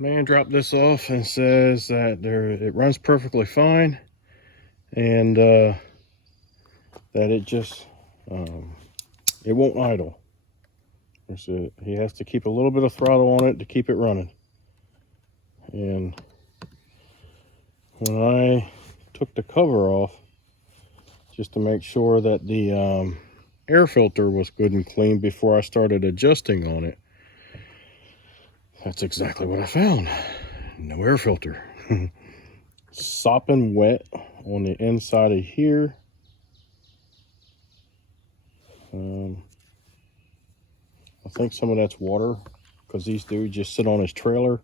Man dropped this off and says that it runs perfectly fine, and that it just it won't idle. So he has to keep a little bit of throttle on it to keep it running. And when I took the cover off just to make sure that the air filter was good and clean before I started adjusting on it, that's exactly what I found. No air filter. Sopping wet on the inside of here. I think some of that's water, because these dudes just sit on his trailer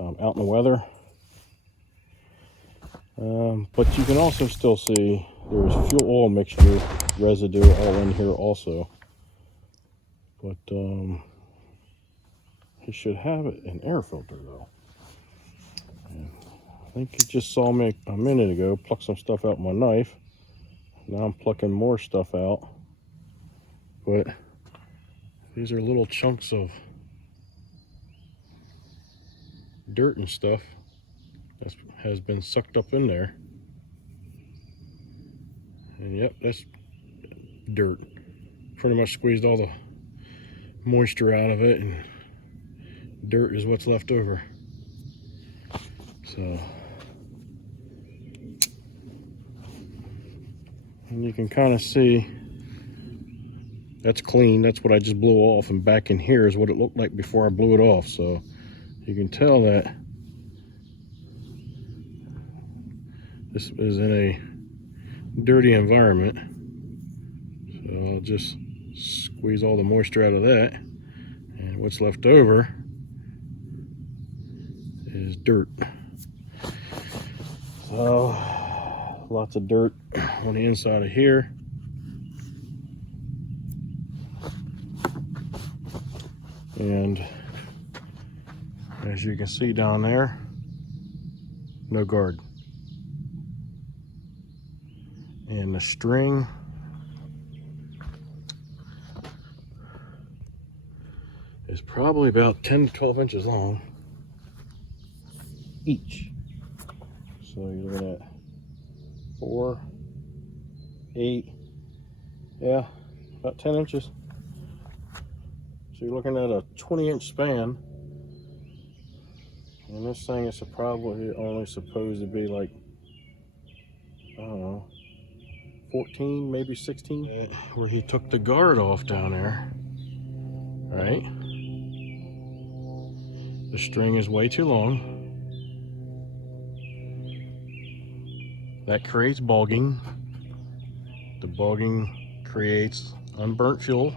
out in the weather. But you can also still see there's fuel oil mixture residue all in here also. But he should have an air filter though. And I think you just saw me a minute ago pluck some stuff out with my knife. Now I'm plucking more stuff out. But these are little chunks of dirt and stuff that has been sucked up in there. And yep, that's dirt. Pretty much squeezed all the moisture out of it, and dirt is what's left over. So, and you can kind of see that's clean. That's what I just blew off, and back in here is what it looked like before I blew it off. So you can tell that this is in a dirty environment. So I'll just squeeze all the moisture out of that, and what's left over is dirt. So lots of dirt on the inside of here. And as you can see down there, no guard. And the string is probably about 10 to 12 inches long each. So you're looking at 4, 8, yeah, about 10 inches. So you're looking at a 20-inch span, and this thing is probably only supposed to be like, I don't know, 14, maybe 16. Where he took the guard off down there, right? The string is way too long. That creates bogging. The bogging creates unburnt fuel.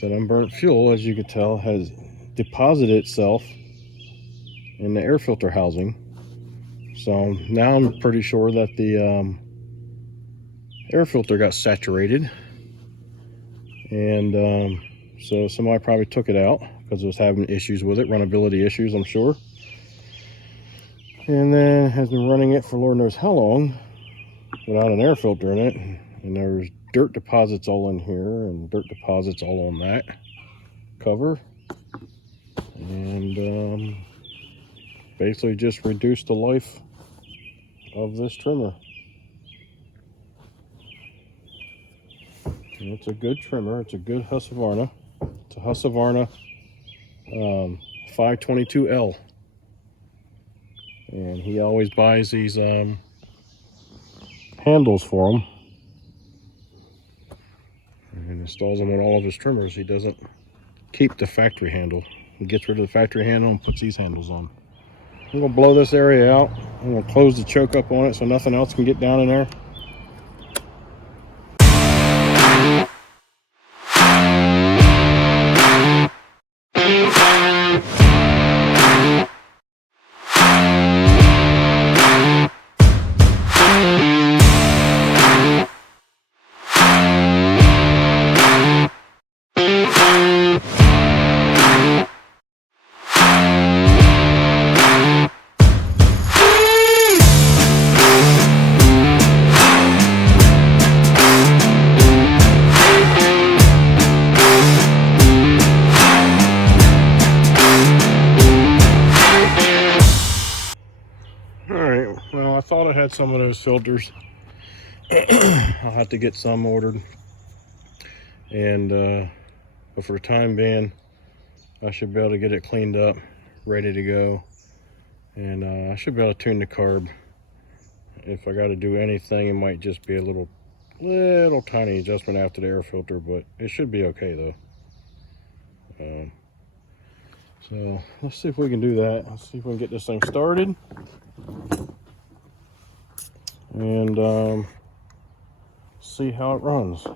That unburnt fuel, as you can tell, has deposited itself in the air filter housing. So now I'm pretty sure that the air filter got saturated, and so somebody probably took it out because it was having issues with it, runnability issues, I'm sure, and then has been running it for Lord knows how long without an air filter in it. And there's dirt deposits all in here and dirt deposits all on that cover, and basically just reduced the life of this trimmer. And it's a good trimmer. It's a good Husqvarna. It's a Husqvarna 522L, and he always buys these handles for them and installs them on all of his trimmers. He doesn't keep the factory handle. He gets rid of the factory handle and puts these handles on. I'm gonna blow this area out. I'm gonna close the choke up on it so nothing else can get down in there. thought I had some of those filters. I'll have to get some ordered, and but for the time being, I should be able to get it cleaned up, ready to go, and I should be able to tune the carb. If I got to do anything, it might just be a little tiny adjustment after the air filter, but it should be okay though. So let's see if we can do that. Let's see if we can get this thing started, and see how it runs.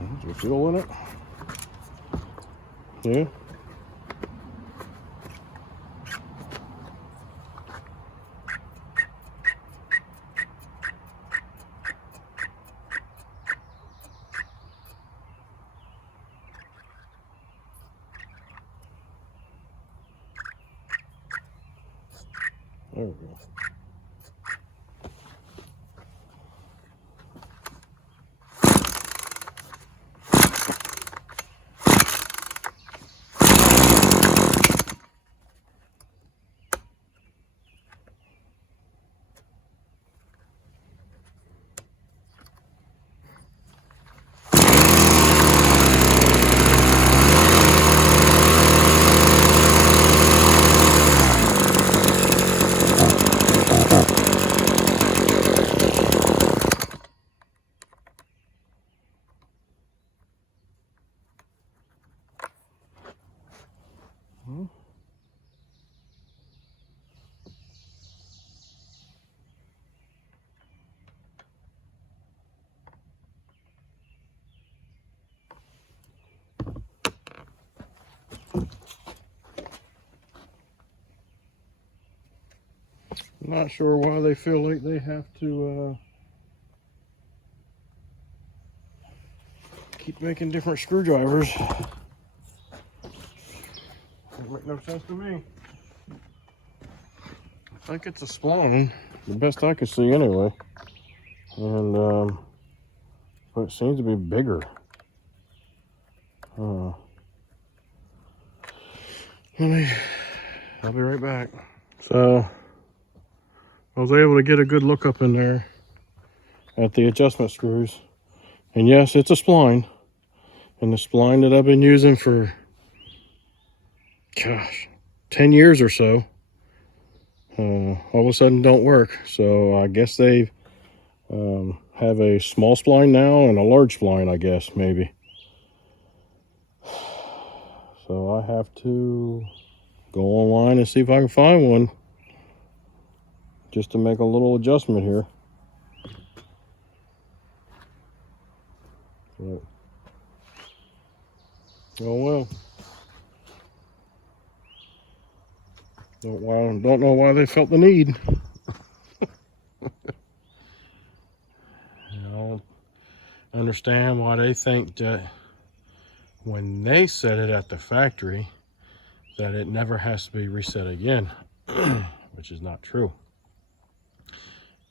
Is there fuel in it? Yeah. There we go. I'm not sure why they feel like they have to keep making different screwdrivers. Doesn't make no sense to me. I think it's a spline, the best I can see anyway. And but it seems to be bigger. I'll be right back. So I was able to get a good look up in there at the adjustment screws. And yes, it's a spline. And the spline that I've been using for, gosh, 10 years or so, all of a sudden don't work. So I guess they have a small spline now and a large spline, I guess, maybe. So I have to go online and see if I can find one, just to make a little adjustment here. So, oh well. Don't know why they felt the need. I don't understand why they think that when they set it at the factory that it never has to be reset again, which is not true.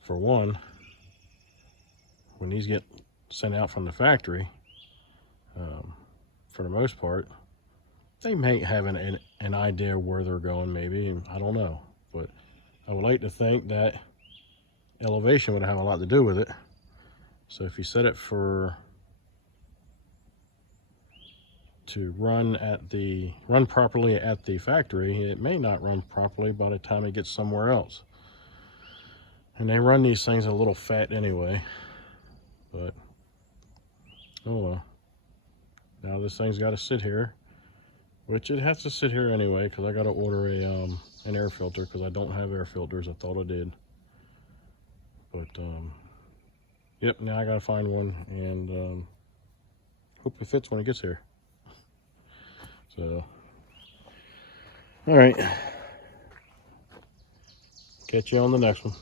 For one, when these get sent out from the factory, for the most part, they may have an idea where they're going, maybe, I don't know, but I would like to think that elevation would have a lot to do with it. So if you set it to run properly at the factory, it may not run properly by the time it gets somewhere else. And they run these things a little fat anyway, but oh well. Now this thing's got to sit here, which it has to sit here anyway, because I got to order an air filter, because I don't have air filters. I thought I did, but yep, now I got to find one, and hope it fits when it gets here. So, all right, catch you on the next one.